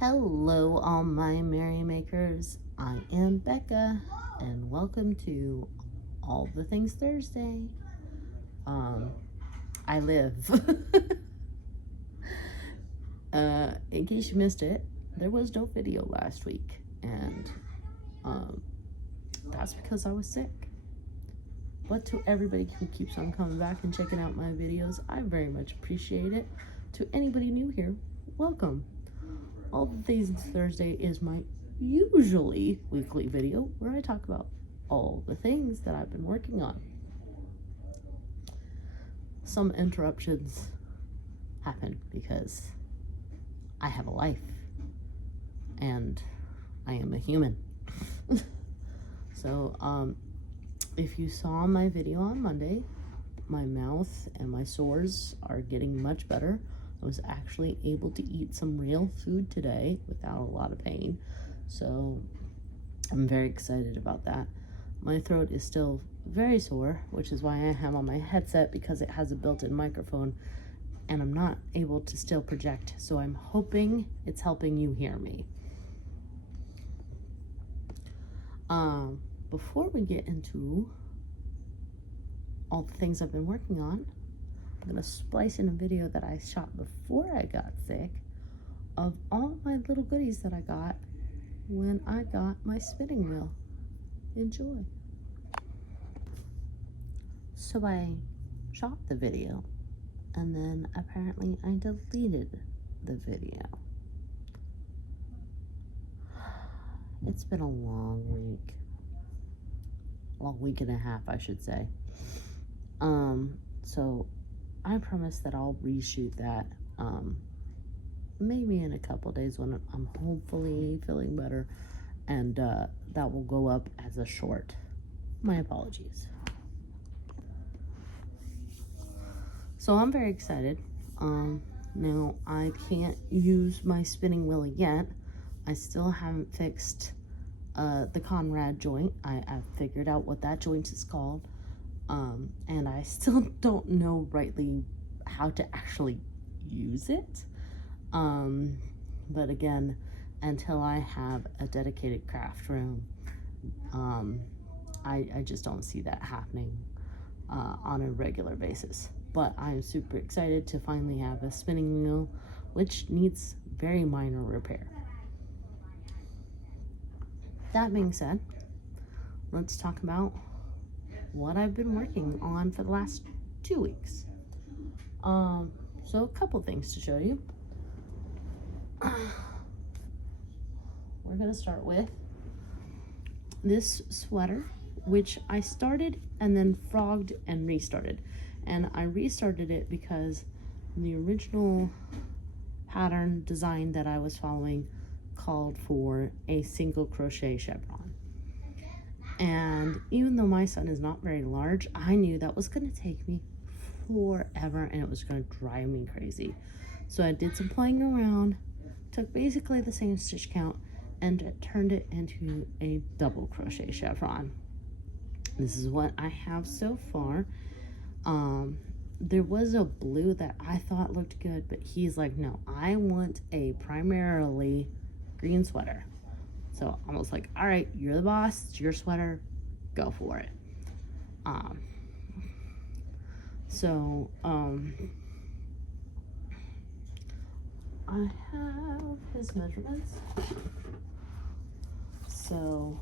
Hello, all my merrymakers. I am Becca, and welcome to All the Things Thursday. I live. In case you missed it, there was no video last week, and that's because I was sick. But to everybody who keeps on coming back and checking out my videos, I very much appreciate it. To anybody new here, welcome. All the Things Thursday is my usually weekly video where I talk about all the things that I've been working on. Some interruptions happen because I have a life and I am a human. So, if you saw my video on Monday, my mouth and my sores are getting much better. I was actually able to eat some real food today without a lot of pain. So I'm very excited about that. My throat is still very sore, which is why I have on my headset because it has a built-in microphone and I'm not able to still project. So I'm hoping it's helping you hear me. Before we get into all the things I've been working on, I'm gonna splice in a video that I shot before I got sick of all my little goodies that I got when I got my spinning wheel. Enjoy. So I shot the video and then apparently I deleted the video. It's been a long week and a half, I should say. So I promise that I'll reshoot that maybe in a couple days when I'm hopefully feeling better, and that will go up as a short. My apologies. So I'm very excited. Now I can't use my spinning wheel yet. I still haven't fixed the Conrad joint. I've figured out what that joint is called. And I still don't know rightly how to actually use it. But again, until I have a dedicated craft room, I just don't see that happening on a regular basis. But I'm super excited to finally have a spinning wheel, which needs very minor repair. That being said, let's talk about what I've been working on for the last 2 weeks. So a couple things to show you. We're gonna start with this sweater, which I started and then frogged and restarted. And I restarted it because the original pattern design that I was following called for a single crochet chevron. And even though my son is not very large, I knew that was going to take me forever and it was going to drive me crazy. So I did some playing around, took basically the same stitch count and turned it into a double crochet chevron. This is what I have so far. There was a blue that I thought looked good, but he's like, no, I want a primarily green sweater. So I was like, all right, you're the boss, it's your sweater, go for it. I have his measurements. So,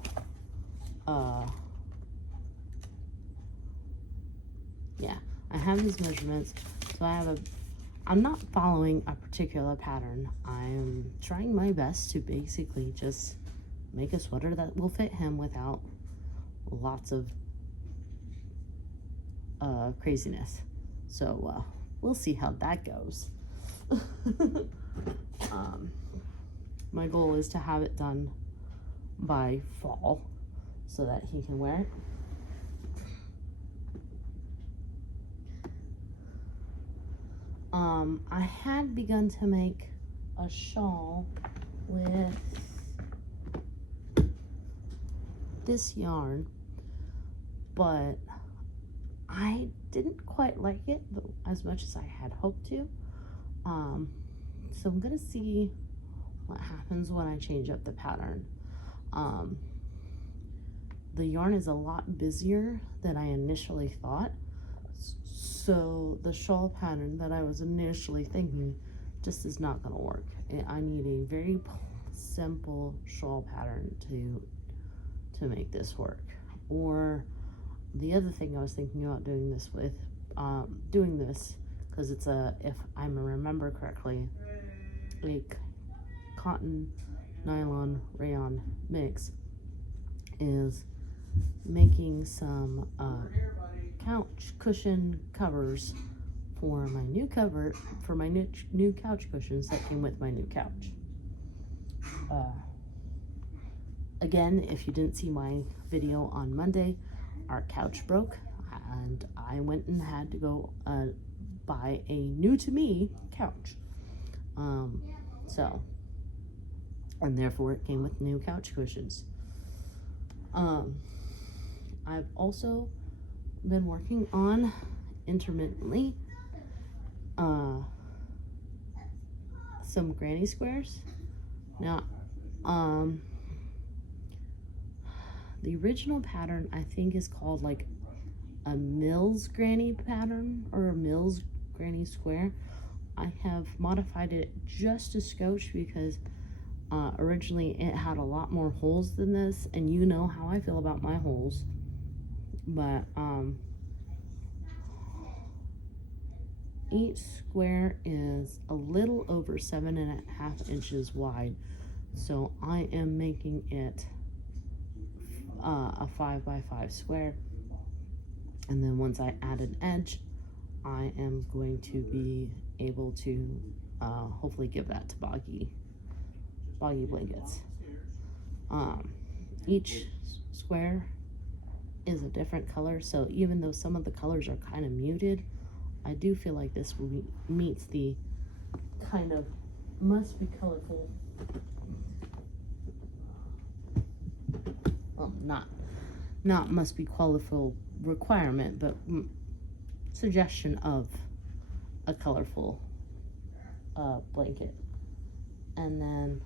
yeah, I have his measurements. So I'm not following a particular pattern. I'm trying my best to basically just make a sweater that will fit him without lots of craziness. So we'll see how that goes. My goal is to have it done by fall so that he can wear it. I had begun to make a shawl with this yarn, but I didn't quite like it as much as I had hoped to. So I'm gonna see what happens when I change up the pattern. The yarn is a lot busier than I initially thought. So the shawl pattern that I was initially thinking just is not gonna work. I need a very simple shawl pattern to make this work. Or the other thing I was thinking about doing this with, because it's if I remember correctly, a cotton, nylon, rayon mix, is making some couch cushion covers for my new new couch cushions that came with my new couch. Again, if you didn't see my video on Monday, our couch broke and I went and had to go buy a new to me couch. And therefore it came with new couch cushions. I've also been working on intermittently some granny squares. Now, the original pattern I think is called like a Mills granny pattern or a Mills granny square. I have modified it just a scotch because originally it had a lot more holes than this, and you know how I feel about my holes. But each square is a little over 7.5 inches wide, so I am making it a 5 by 5 square, and then once I add an edge, I am going to be able to hopefully give that to Boggy Blankets. Each square is a different color, so even though some of the colors are kind of muted, I do feel like this meets the kind of must be colorful, not must be colorful requirement, but suggestion of a colorful blanket. And then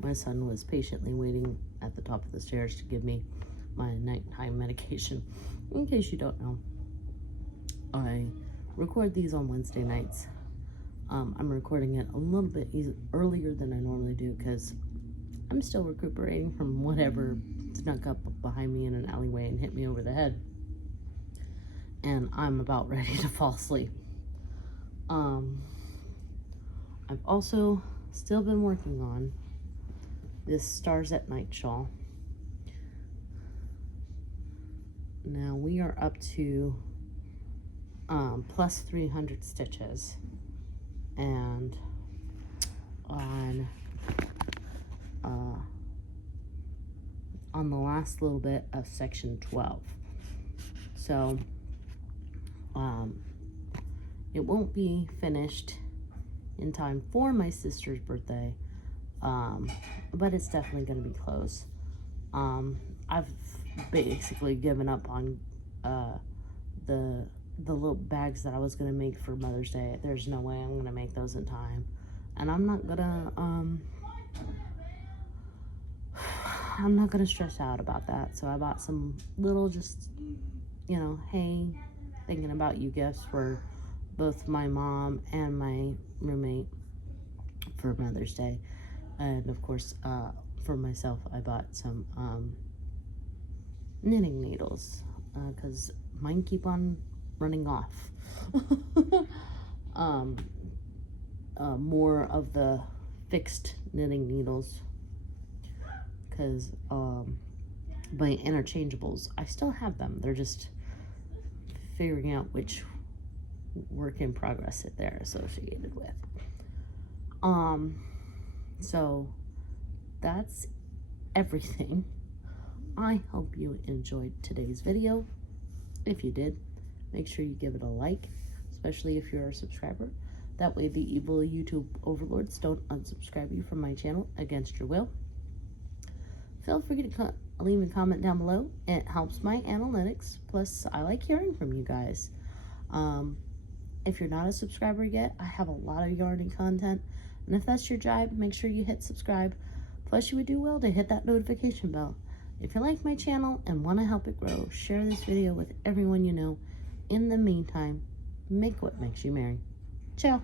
my son was patiently waiting at the top of the stairs to give me my nighttime medication. In case you don't know, I record these on Wednesday nights. I'm recording it a little bit earlier than I normally do because I'm still recuperating from whatever snuck up behind me in an alleyway and hit me over the head. And I'm about ready to fall asleep. I've also still been working on this Stars at Night shawl. Now we are up to plus 300 stitches, and on the last little bit of section 12. So it won't be finished in time for my sister's birthday, but it's definitely going to be close. I've basically given up on the little bags that I was going to make for Mother's Day. There's no way I'm going to make those in time, and I'm not gonna stress out about that. So I bought some little, just, you know, hey, thinking about you gifts for both my mom and my roommate for Mother's Day. And of course, for myself, I bought some knitting needles because mine keep on running off. More of the fixed knitting needles, because my interchangeables, I still have them. They're just figuring out which work in progress that they're associated with. So that's everything. I hope you enjoyed today's video. If you did, make sure you give it a like, especially if you're a subscriber. That way the evil YouTube overlords don't unsubscribe you from my channel against your will. Feel free to leave a comment down below. It helps my analytics. Plus, I like hearing from you guys. If you're not a subscriber yet, I have a lot of yarning content And if that's your jibe, make sure you hit subscribe. Plus, you would do well to hit that notification bell. If you like my channel and want to help it grow, share this video with everyone you know. In the meantime, make what makes you merry. Ciao.